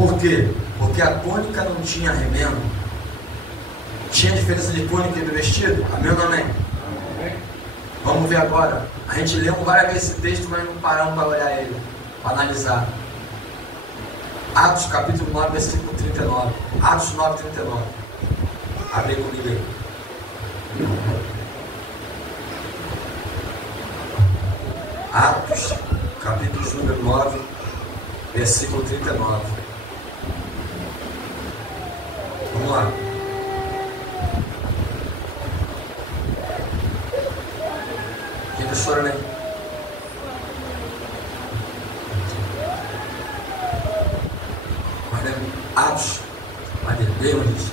Por quê? Porque a túnica não tinha remendo. Tinha diferença de túnica e do vestido? Amém ou não amém? Vamos ver agora. A gente leu várias vezes esse texto, mas não paramos para olhar ele, para analisar. Atos capítulo 9, versículo 39. Atos 9, 39. Abre comigo aí. Atos capítulo número 9, versículo 39. Vamos lá. Quem está chorando aí? Atos, mas Deus disse.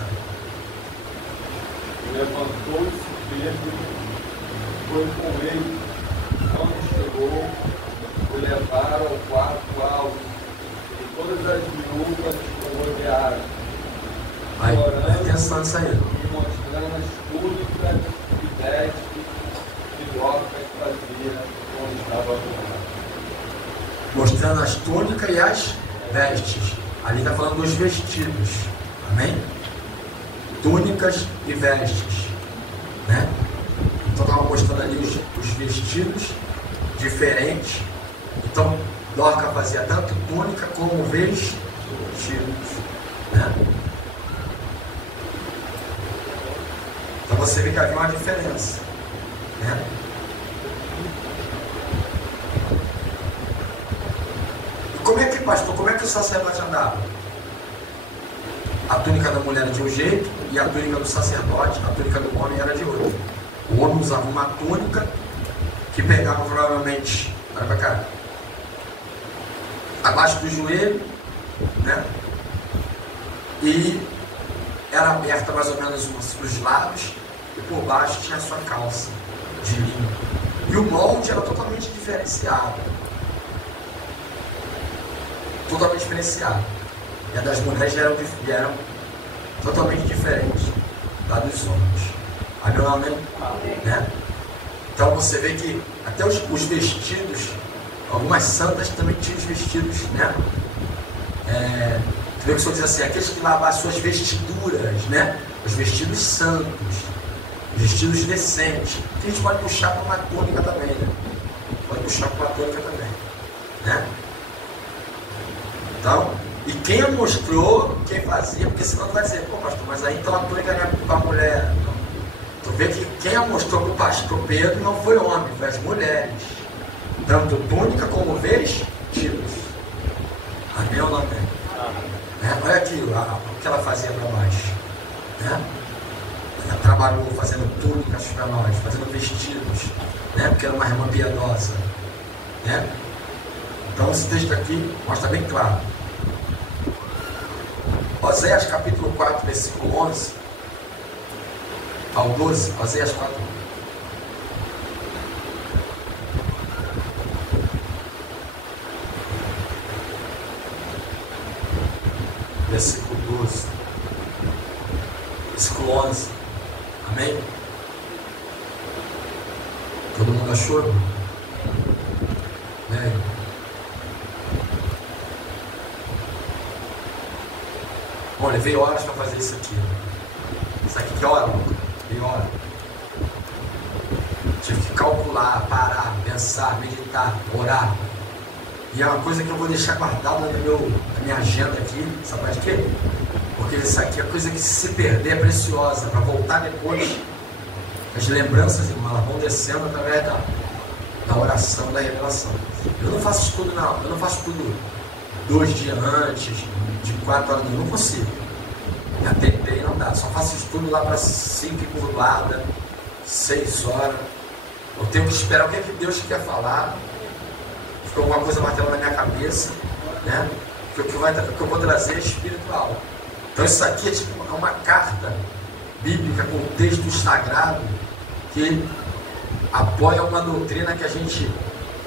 Levantou-se Pedro, foi com ele, quando chegou, o levaram ao quarto alto, e todas as viúvas o rodearam, Presta atenção nisso aí. e mostrando as túnicas e vestes que Dorcas fazia quando estava arrumado. Mostrando as túnicas e as vestes. Ali está falando dos vestidos. Amém? Túnicas e vestes. Né? Então estava mostrando ali os vestidos diferentes. Então Dorcas fazia tanto túnica como vestidos. Né? Então você vê que havia uma diferença. Né? Como é que, pastor, como é que o sacerdote andava? A túnica da mulher era de um jeito e a túnica do sacerdote, a túnica do homem era de outro. O homem usava uma túnica que pegava provavelmente, olha para cá, abaixo do joelho, né? E era aberta mais ou menos os lados e por baixo tinha a sua calça de linho. E o molde era totalmente diferenciado. Totalmente diferenciado. E a das mulheres eram totalmente diferentes da dos homens. Amém? Né? Então você vê que até os vestidos, algumas santas também tinham os vestidos, né? Tu vê que o Senhor diz assim, aqueles que lavar suas vestiduras, né? Os vestidos santos, vestidos decentes, que a gente pode puxar para uma túnica também, né? Pode puxar para uma túnica também, né? Então, e quem mostrou, quem fazia, porque senão tu vai dizer, pô pastor, mas aí então a túnica não é para a mulher. Tu vê que quem mostrou para o pastor Pedro não foi homem, foi as mulheres. Tanto túnica como vestidos. Amém ou não amém? Olha aqui o que ela fazia para baixo. Né? Ela trabalhou fazendo túnicas para nós, fazendo vestidos, né? Porque era uma irmã piedosa. Né? Então esse texto aqui mostra bem claro. Oséias capítulo 4, versículo 11 ao 12. Oséias 4. Versículo 12. Versículo 11. Amém? Todo mundo achou? Amém? Bom, levei horas para fazer isso aqui. Isso aqui que é hora, levei hora. Tive que calcular, parar, pensar, meditar, orar. E é uma coisa que eu vou deixar guardada na minha agenda aqui. Sabe por quê? Porque isso aqui é coisa que se perder é preciosa. Para voltar depois, as lembranças, irmão, elas vão descendo através da oração, da revelação. Eu não faço estudo, não. Eu não faço tudo 2 dias antes, de 4 horas, não consigo. Já tentei, não dá. Só faço estudo lá para 5 e curvada, 6 horas. Eu tenho que esperar o que Deus quer falar. Ficou alguma coisa martelando na minha cabeça, né? Que o que eu vou trazer é espiritual. Então isso aqui é tipo uma carta bíblica com texto sagrado que apoia uma doutrina que a gente,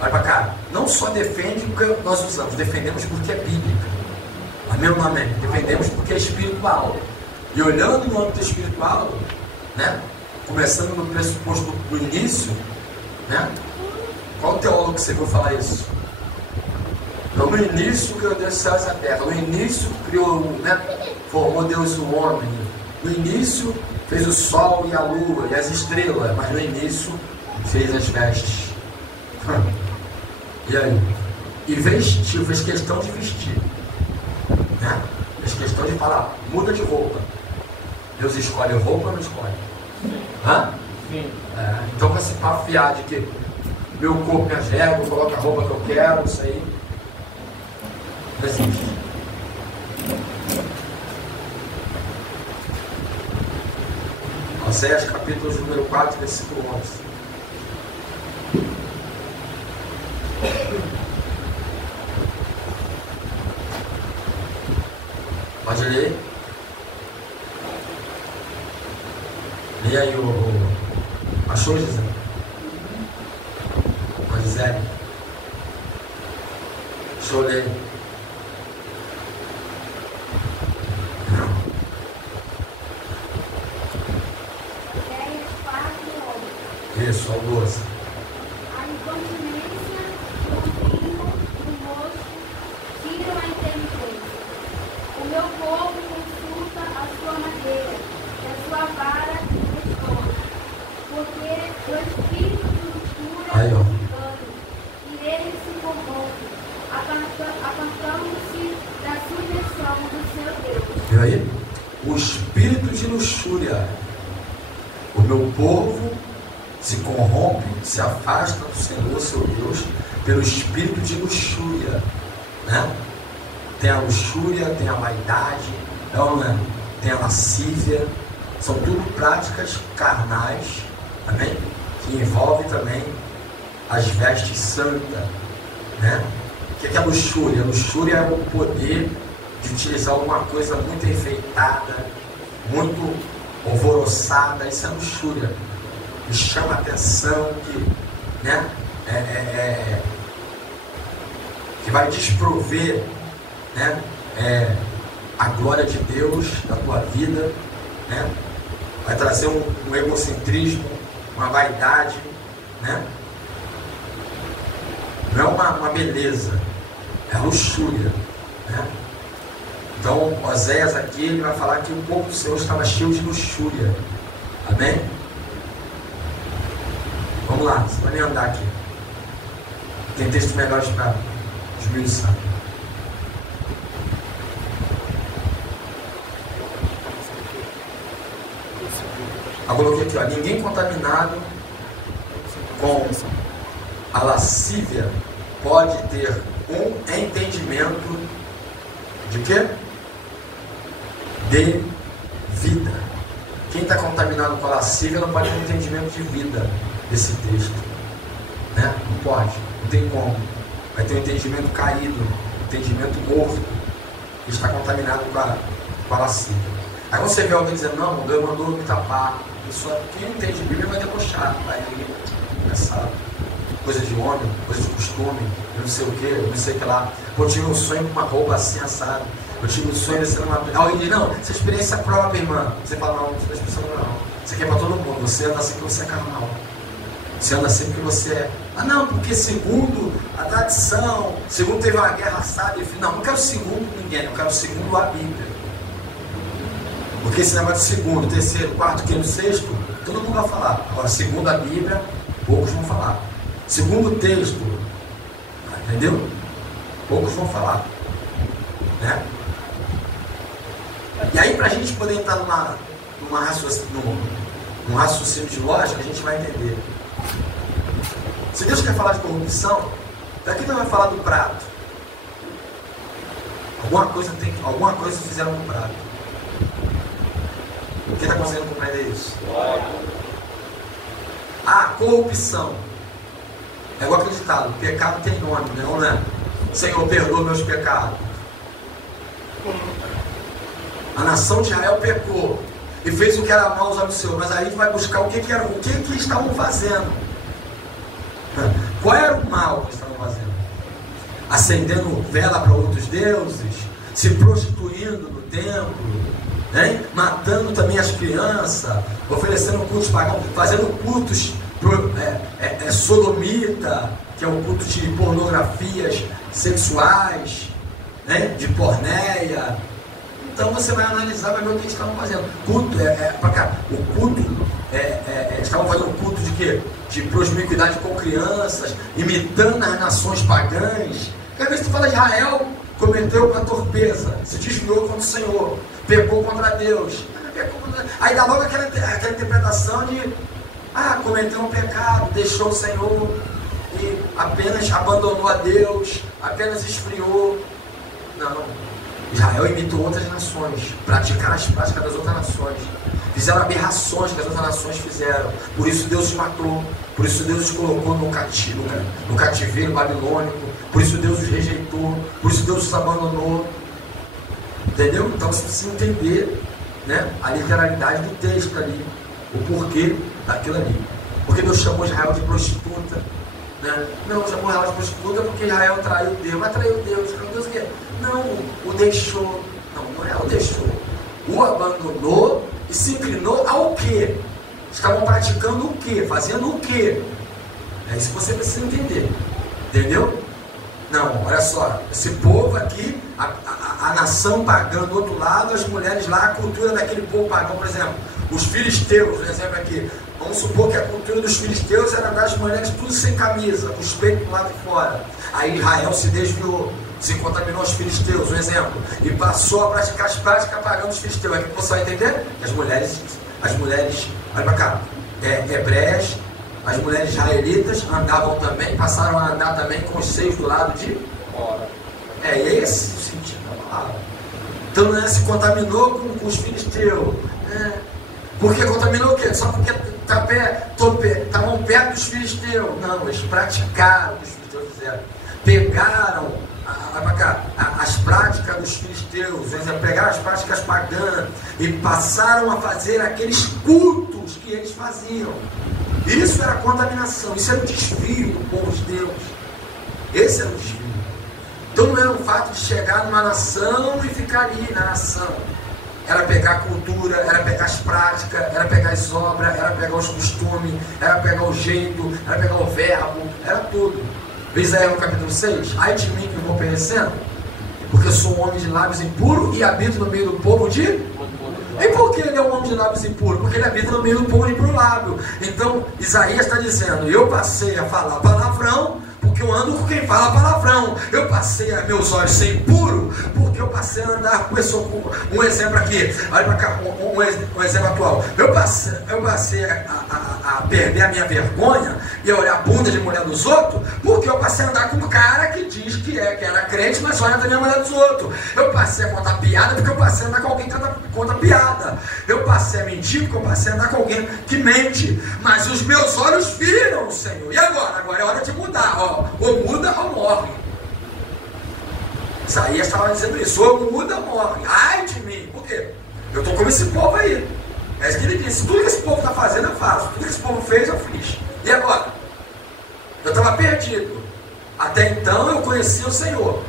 olha para cá, não só defende o que nós usamos, defendemos porque é bíblica. Amém ou não amém? Defendemos porque é espiritual. E olhando no âmbito espiritual, né? Começando no pressuposto do início, né? Qual teólogo que você viu falar isso? Então, No início criou Deus os céus e a terra. No início criou, formou Deus o homem. No início fez o sol e a lua e as estrelas. Mas no início fez as vestes. E aí? E vestiu, fez questão de vestir. Fez questão de falar, muda de roupa. Deus escolhe roupa ou não escolhe? Sim. Então vai se pafiar de que meu corpo me agega, eu coloco a roupa que eu quero, isso aí não existe. Oséias capítulo número 4, versículo 11. Pode ler? Lê aí achou, Gisele? Gisele? Deixa eu ler. Isso, ao 12. A incontinência, o vinho, o moço, tiram a inteligência. O meu povo consulta a sua madeira, e a sua vara restaura. Porque o espírito de loucura engana, e ele se corrompe, apartando-se da sujeição do seu Deus. E aí? O espírito de luxúria. O meu povo se corrompe, se afasta do Senhor, seu Deus, pelo espírito de luxúria. Tem a luxúria, tem a vaidade, tem a lascívia. São tudo práticas carnais, amém? Que envolve também as vestes santas. O que é a luxúria? A luxúria é o poder de utilizar alguma coisa muito enfeitada, muito alvoroçada. Isso é luxúria. E chama a atenção que vai desprover a glória de Deus na tua vida, vai trazer um egocentrismo, uma vaidade, não é uma beleza, é luxúria. Então Oséias aqui ele vai falar que o povo do Senhor estava cheio de luxúria. Amém? Vamos lá, você vai me andar aqui. Tem texto melhor para esmiuçar. Eu coloquei aqui, ó, ninguém contaminado com a lascívia pode ter um entendimento de quê? De vida. Quem está contaminado com a lascívia não pode ter um entendimento de vida desse texto. Não pode, não tem como. Vai ter um entendimento caído, um entendimento morto, que está contaminado com a lascívia. Aí você vê alguém dizendo, não, Deus mandou me tapar. Quem não entende Bíblia vai debochar, vai essa coisa de homem, coisa de costume, eu não sei o que, não sei o que lá. Eu tive um sonho com uma roupa assim assada. Eu tive um sonho descendo uma. Alguém diz, não, essa experiência própria, irmã. Você fala, não, essa experiência não. Isso aqui é para todo mundo. Você anda assim porque você é carnal. Você anda assim porque você é. Não, porque segundo a tradição, segundo teve uma guerra assada, eu falei, não quero segundo ninguém, eu quero segundo a Bíblia. Porque esse negócio de segundo, terceiro, quarto, quinto, sexto, todo mundo vai falar. Agora, segundo a Bíblia, poucos vão falar. Segundo o texto, entendeu? Poucos vão falar. E aí, para a gente poder entrar num raciocínio de lógica, a gente vai entender. Se Deus quer falar de corrupção, daqui não vai falar do prato. Alguma coisa fizeram com o prato. Quem está conseguindo compreender isso? Corrupção. É igual aquele ditado, pecado tem nome, não é? Senhor, perdoa meus pecados. A nação de Israel pecou e fez o que era mal aos olhos do Senhor, mas aí a gente vai buscar o que estavam fazendo. Qual era o mal que estavam fazendo? Acendendo vela para outros deuses, se prostituindo no templo, matando também as crianças, oferecendo cultos pagãos, fazendo cultos sodomita, que é um culto de pornografias sexuais, né? De pornéia. Então você vai analisar, vai ver o que eles estavam fazendo. Culto, para cá, o culto, estavam fazendo culto de quê? De promiscuidade com crianças, imitando as nações pagãs. Cada vez que tu fala de Israel, cometeu uma torpeza, se desviou contra o Senhor, pecou contra Deus. Aí dá logo aquela interpretação de, cometeu um pecado, deixou o Senhor e apenas abandonou a Deus, apenas esfriou. Não. Israel imitou outras nações, praticaram as práticas das outras nações, fizeram aberrações que as outras nações fizeram. Por isso Deus os matou, por isso Deus os colocou no cativeiro babilônico, por isso Deus os rejeitou, por isso Deus os abandonou. Entendeu? Então você precisa entender, né, a literalidade do texto ali, o porquê daquilo ali. Porque Deus chamou Israel de prostituta, né? Não, chamou Israel de prostituta porque Israel traiu Deus. Mas traiu Deus o quê? Não, o deixou. Não é o deixou. O abandonou e se inclinou ao quê? Estavam praticando o quê? Fazendo o quê? É isso que você precisa entender. Entendeu? Não, olha só. Esse povo aqui, a nação pagã do outro lado, as mulheres lá, a cultura daquele povo pagão, por exemplo, os filisteus, por exemplo aqui. Vamos supor que a cultura dos filisteus era das mulheres tudo sem camisa, com os peitos do lado de fora. Aí Israel se desviou, se contaminou os filisteus, um exemplo, e passou a praticar as práticas pagãs dos filisteus. Aí que você vai entender? As mulheres, olha para cá, hebreias, as mulheres israelitas andavam também, passaram a andar também com os seios do lado de fora. É esse o sentido da palavra. Então, né, se contaminou com os filisteus. Porque contaminou o quê? Só porque estavam perto dos filisteus. Não, eles praticaram o que os filisteus fizeram. Pegaram as práticas dos filisteus, pegaram as práticas pagãs e passaram a fazer aqueles cultos que eles faziam. Isso era contaminação, isso era o desvio do povo de Deus. Esse era o desvio. Então não era o fato de chegar numa nação e ficar ali na nação. Era pegar a cultura, era pegar as práticas, era pegar as obras, era pegar os costumes, era pegar o jeito, era pegar o verbo, era tudo. Vê Isaías no capítulo 6, ai de mim que eu vou perecendo, porque eu sou um homem de lábios impuros e habito no meio do povo de... E por que ele é um homem de lábios impuros? Porque ele habita no meio do povo de impuro lábio. Então Isaías está dizendo, eu passei a falar palavrão, porque eu ando com quem fala palavrão. Eu passei a meus olhos ser impuro, porque eu passei a andar com um exemplo aqui, olha para cá, um exemplo atual. Eu passei a perder a minha vergonha e a olhar a bunda de mulher dos outros, porque eu passei a andar com um cara que diz que era crente, mas só olha também a mulher dos outros. Eu passei a contar piada, porque eu passei a andar com alguém que conta piada. Eu passei a mentir, porque eu passei a andar com alguém que mente. Mas os meus olhos viram o Senhor. E agora? Agora é hora de mudar, ó. Ou muda ou morre. Isaías estava dizendo isso, ou muda ou morre. Ai de mim, por quê? Eu estou como esse povo aí. É isso que ele disse, tudo que esse povo está fazendo eu faço, tudo que esse povo fez eu fiz. E agora? Eu estava perdido. Até então eu conhecia o Senhor,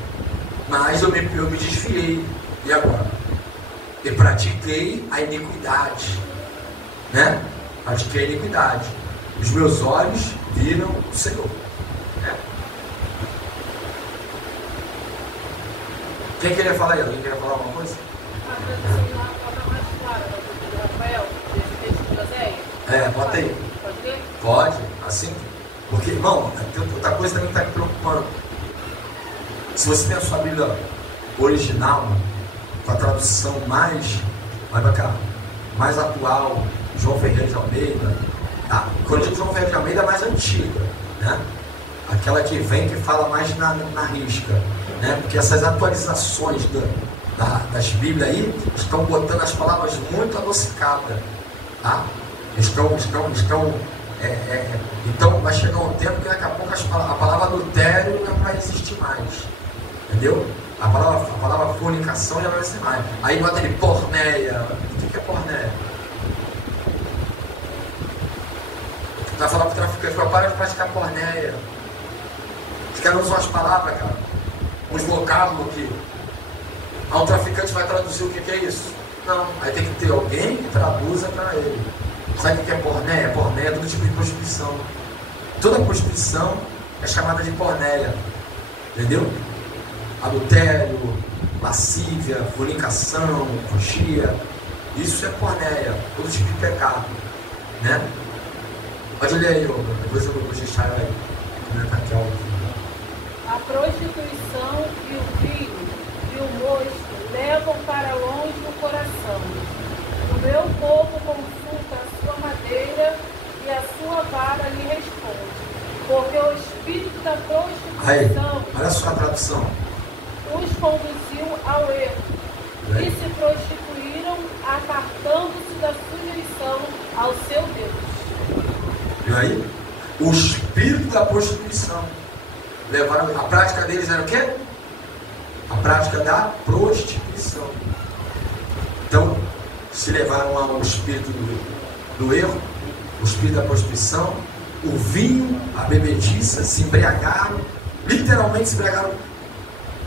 mas eu me desviei. E agora? E pratiquei a iniquidade, né? Pratiquei a iniquidade. Os meus olhos viram o Senhor. Quem queria falar aí? Alguém queria falar alguma coisa? Bota aí. Pode ler? Pode, assim. Porque, irmão, tem outra coisa também que está me preocupando. Se você tem a sua Bíblia original, com a tradução mais, vai pra cá, mais atual, João Ferreira de Almeida, tá? Quando eu digo João Ferreira de Almeida, é mais antiga, né? Aquela que vem, que fala mais na risca, né? Porque essas atualizações das Bíblias aí estão botando as palavras muito adocicadas, tá? Então vai chegar um tempo que daqui a pouco a palavra adultério não vai existir mais, entendeu? A palavra fornicação já vai ser mais. Aí bota ali porneia. O que é porneia? Vai falar para o traficante, para de praticar porneia. Os caras usam as palavras, cara, os vocábulos que o traficante vai traduzir o que é isso. Não, aí tem que ter alguém que traduza para ele. Sabe o que é porneia? Porneia é todo tipo de prostituição. Toda prostituição é chamada de porneia. Entendeu? adultério, lascívia, fornicação, orgia. Isso é porneia, todo tipo de pecado, né? Pode ler aí, depois eu vou deixar vai comentar aqui algo. A prostituição e o vinho e o mosto levam para longe o coração. O meu povo consulta a sua madeira e a sua vara lhe responde. Porque o espírito da prostituição olha só a tradução. Os conduziu ao erro e se prostituíram, apartando-se da sujeição ao seu Deus. E aí? O espírito da prostituição. Levaram, a prática deles era o quê? A prática da prostituição. Então, se levaram lá o espírito do erro, o espírito da prostituição, o vinho, a bebediça, se embriagaram, literalmente se embriagaram.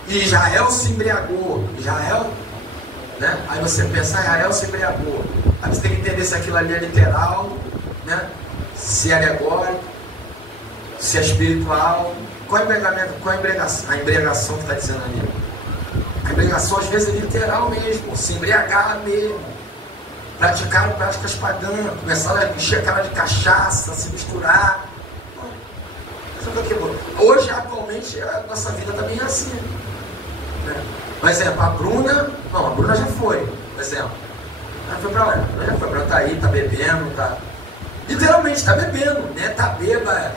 E Israel se embriagou. Israel, né? Aí você pensa, Israel se embriagou. Aí você tem que entender se aquilo ali é literal, né? Se é alegórico, se é espiritual. Qual é a embriagação que está dizendo ali? A embriagação às vezes é literal mesmo, se embriagar mesmo. Praticaram práticas pagãs, começaram a encher a cara de cachaça, se misturar. Hoje, atualmente, a nossa vida também é assim. Né? Por exemplo, a Bruna já foi, por exemplo. Ela foi pra lá, ela já foi, a Bruna tá aí, tá bebendo, tá. Literalmente está bebendo, né? Está bêbada,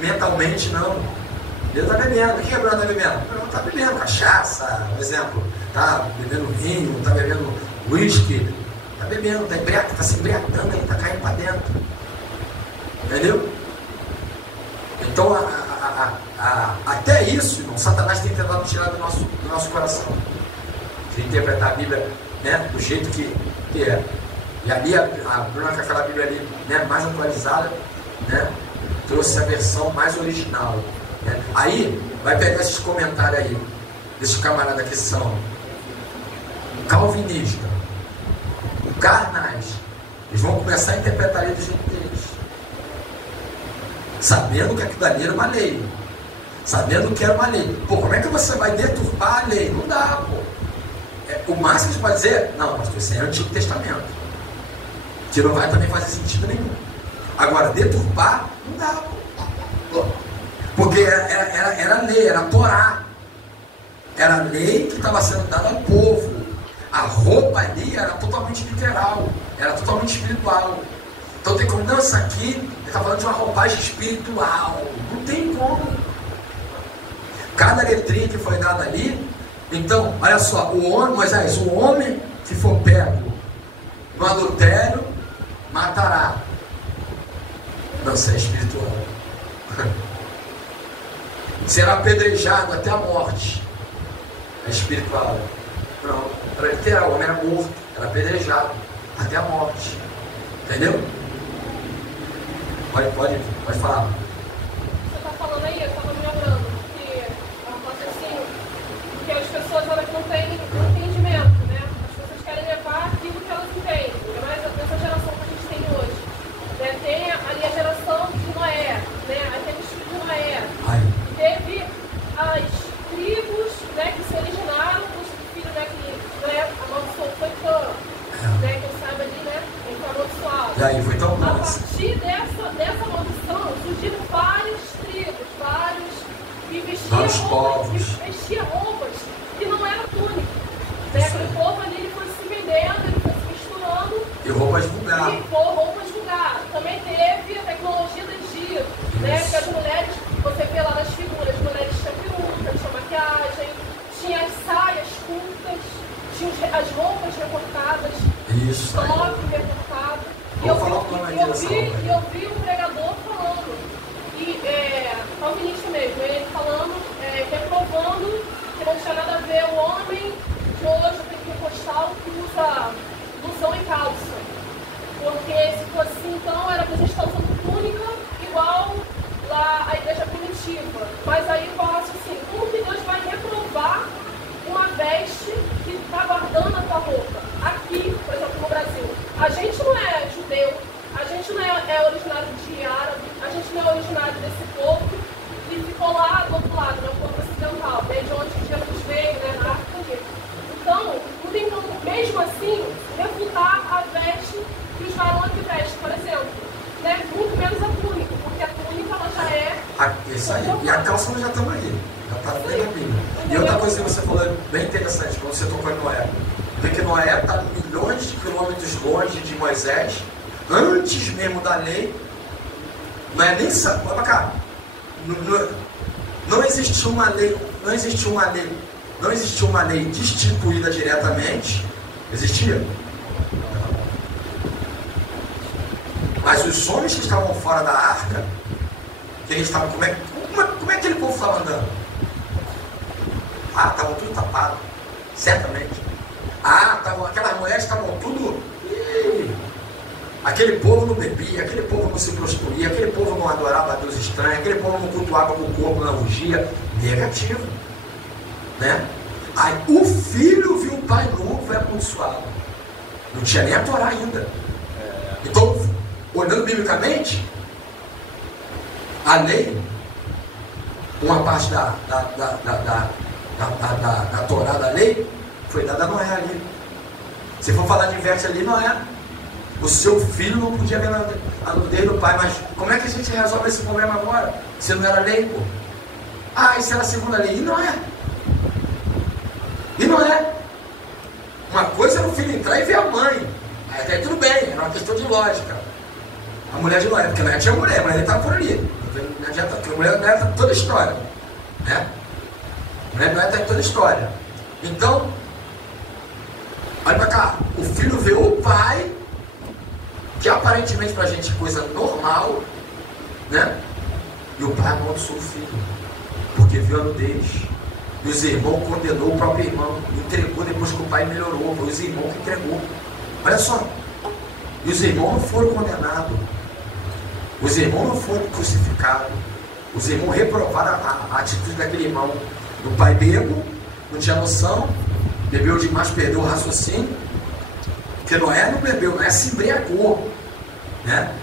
mentalmente não. Ele está bebendo. O que a Bruna está bebendo? A Bruna está bebendo cachaça, por exemplo. Está bebendo vinho, está bebendo uísque. Está bebendo, está se embriagando, está caindo para dentro. Entendeu? Então, até isso, irmão, Satanás tem tentado tirar do nosso coração. De interpretar a Bíblia, né, do jeito que é. E ali a Bruna, com aquela Bíblia ali, né, mais atualizada, né, trouxe a versão mais original. Né? Aí, vai pegar esses comentários aí, desses camaradas que são calvinistas, carnais. Eles vão começar a interpretar ali do jeito deles. Sabendo que aquilo ali era uma lei. Sabendo que era uma lei. Pô, como é que você vai deturpar a lei? Não dá, pô. O máximo que você pode dizer, não, pastor, isso é Antigo Testamento. Que não vai também fazer sentido nenhum. Agora, deturpar, não dá. Pô. Porque era lei, era a Torá. Era a lei que estava sendo dada ao povo. A roupa ali era totalmente literal, era totalmente espiritual. Então tem como, não, isso aqui, ele está falando de uma roupagem espiritual. Não tem como. Cada letrinha que foi dada ali. Então, olha só, Moisés, o homem que for pego no adultério, matará. Não, isso é espiritual. Será apedrejado até a morte. É espiritual. Não, era literal, o homem era morto, era apedrejado até a morte. Entendeu? Pode falar. Você está falando aí, eu estava me lembrando que porque as pessoas elas não têm entendimento, né? As pessoas querem levar aquilo que elas entendem, ainda mais essa geração que a gente tem hoje. Né? Tem ali a geração de Noé, né? Aí tem os filhos de Noé. Teve as tribos, né, que se originaram dos filhos, né, que Noé amaldiçoou, foi Cã, né, quem sabe ali, né, ele foi amaldiçoado. E aí foi tão bom. A partir dessa maldição surgiram várias tribos, vários que vestiam roupas que não eram túnicas. Né? Aquele povo ali ele foi se vendendo, ele foi se misturando. E roupas vulgares. E roupas vulgares. Também teve a tecnologia do Egito, né? Que as mulheres, você vê lá nas figuras, as mulheres tinham peruca, tinham maquiagem, tinha as saias curtas, tinha as roupas recortadas, isso, top recortado. E eu vi um pregador falando, calvinista mesmo, ele falando, reprovando que não tinha nada a ver o homem de hoje, o pentecostal, que usa blusão e calça. Porque se fosse assim, então, era para a gente estar usando túnica igual lá a igreja primitiva. Mas aí eu acho assim, como que Deus vai reprovar uma veste que está guardando a tua roupa? Aqui, por exemplo, no Brasil. A gente não é judeu, a gente não é originário de árabe, a gente não é originário desse povo e ficou lá do outro lado, no povo ocidental, desde onde Jesus mesmo assim, refutar a veste que os varões vestem, por exemplo. Né? Muito menos a túnica, porque a túnica ela já é... Isso aí. E a calça nós já estamos aí. Já está bem na Bíblia. E outra coisa que você falou bem interessante, quando você tocou em Noé. Porque Noé está milhões de quilômetros longe de Moisés, antes mesmo da lei. Não é nem... Olha para cá. Não existia uma lei destituída diretamente. Existia? Mas os homens que estavam fora da arca, que eles estavam, como é que aquele povo estava andando? Ah, estavam tudo tapado, certamente. Ah, aquelas mulheres estavam tudo... Aquele povo não bebia, aquele povo não se prostituía, aquele povo não adorava a Deus estranho, aquele povo não cultuava com o corpo na orgia. Negativo, né? Aí o filho viu o pai nu, foi amaldiçoado. Não tinha nem a Torá ainda. Então, olhando biblicamente, a lei, uma parte da Torá da lei, foi dada a Noé ali. Se for falar de veste ali, Noé, o seu filho não podia ver a nudez do pai. Mas como é que a gente resolve esse problema agora? Se não era lei, pô. Ah, isso era a segunda lei. E não é. Uma coisa era o filho entrar e ver a mãe. Até tudo bem, era uma questão de lógica. A mulher de Noé, porque Noé tinha mulher, mas ele estava por ali. Não adianta, porque a mulher de Noé está em toda a história. Né? A mulher de Noé está em toda a história. Então, olha para cá, o filho vê o pai, que aparentemente para a gente é coisa normal, né? E o pai amaldiçoou o filho, porque viu a nudez. E os irmãos condenou o próprio irmão, entregou depois que o pai melhorou, foi os irmãos que entregou. Olha só, e os irmãos não foram condenados, os irmãos não foram crucificados, os irmãos reprovaram a atitude daquele irmão. O pai bebo, não tinha noção, bebeu demais, perdeu o raciocínio, porque Noé não bebeu, Noé se embriagou, né?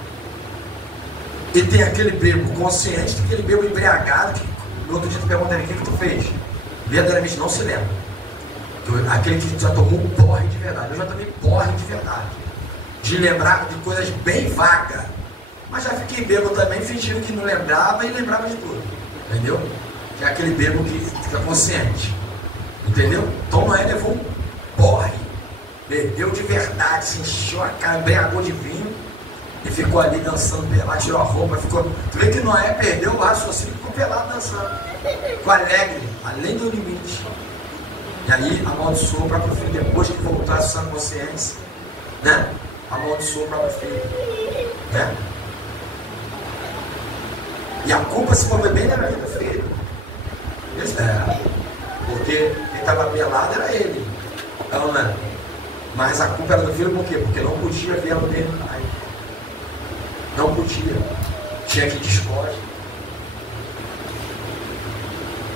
E tem aquele bebo consciente, tem aquele bebo embriagado, que no outro dia tu pergunta ele, o que tu fez? Verdadeiramente não se lembra. Aquele que já tomou porre de verdade. Eu já tomei porre de verdade. De lembrar de coisas bem vagas. Mas já fiquei bebo também, fingindo que não lembrava e lembrava de tudo. Entendeu? Que é aquele bebo que fica consciente. Entendeu? Então Noé levou um porre. Bebeu de verdade, se encheu a cara, embriagou de vinho e ficou ali dançando pelado, tirou a roupa, ficou. Tu vê que Noé perdeu o raciocínio, ficou pelado dançando. Ficou alegre, além do limite. E aí amaldiçoou o próprio filho, depois que voltou a sua consciência, né? Amaldiçoou o próprio filho, né? E a culpa se for bem era do filho. Porque quem estava pelado era ele. Então, né? Mas a culpa era do filho por quê? Porque não podia ver a mulher do pai. Não podia. Tinha que descolar.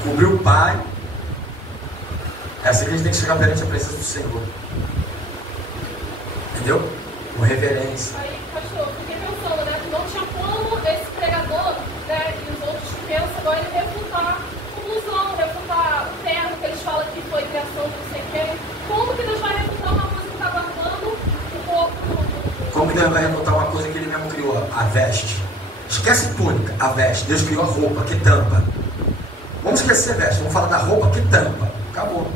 Cobriu o pai. É assim que a gente tem que chegar perante a presença do Senhor. Entendeu? Com reverência. Aí, pastor, fiquei pensando, né? Que não tinha como esse pregador, né? E os outros que pensam agora ele refutar a conclusão, refutar o termo que eles falam que foi criação de não sei quem. Como que Deus vai refutar uma coisa que está guardando o corpo? Como que Deus vai refutar uma coisa que ele mesmo criou? A veste. Esquece a túnica, a veste. Deus criou a roupa que tampa. Vamos esquecer a veste, vamos falar da roupa que tampa. Acabou.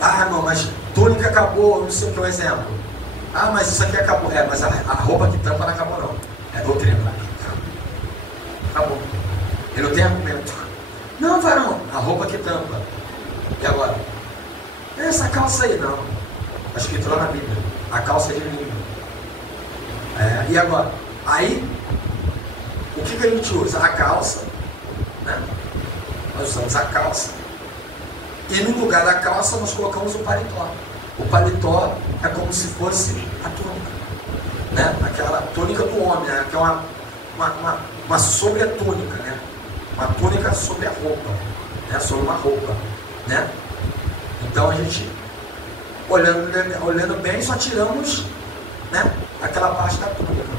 Ah, irmão, mas túnica acabou, não sei o que é um exemplo. Ah, mas isso aqui acabou. É, mas a roupa que tampa não acabou não. É doutrina. Acabou. Ele não tem argumento. Não, varão, a roupa que tampa. E agora? Essa calça aí não. Está escrito lá na Bíblia. A calça é de linho. É, e agora? Aí, o que a gente usa? A calça, né? Nós usamos a calça. E no lugar da calça nós colocamos o paletó. O paletó é como se fosse a túnica, né? Aquela túnica do homem, né? Que é uma sobre a túnica, né? Uma túnica sobre a roupa, né? Sobre uma roupa, né? Então a gente, olhando bem, só tiramos, né? Aquela parte da túnica.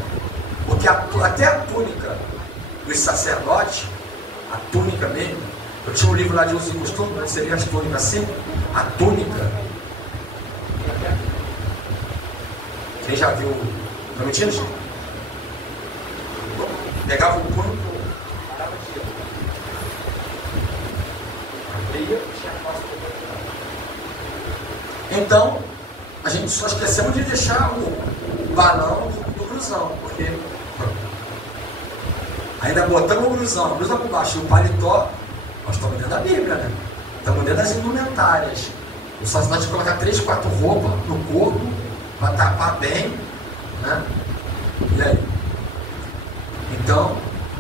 Porque até a túnica dos sacerdotes, a túnica mesmo, eu tinha um livro lá de uso e costume, seria as túnicas assim, a túnica já viu, não mentira, gente? Pegava o punho, parava aqui, abria, tinha a costa. Então, a gente só esquecemos de deixar o balão do blusão, porque ainda botamos o blusão, a blusa por baixo e o paletó, nós estamos dentro da Bíblia, né? Estamos dentro das indumentárias. O sacerdote colocar 3, 4 roupas no corpo para tapar bem, né? E aí? Então,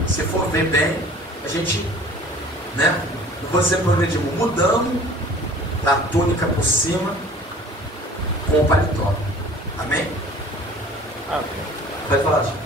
se for ver bem, a gente, né? Não vou dizer progredimos, mudamos da túnica por cima com o paletó. Amém? Amém. Pode falar, gente.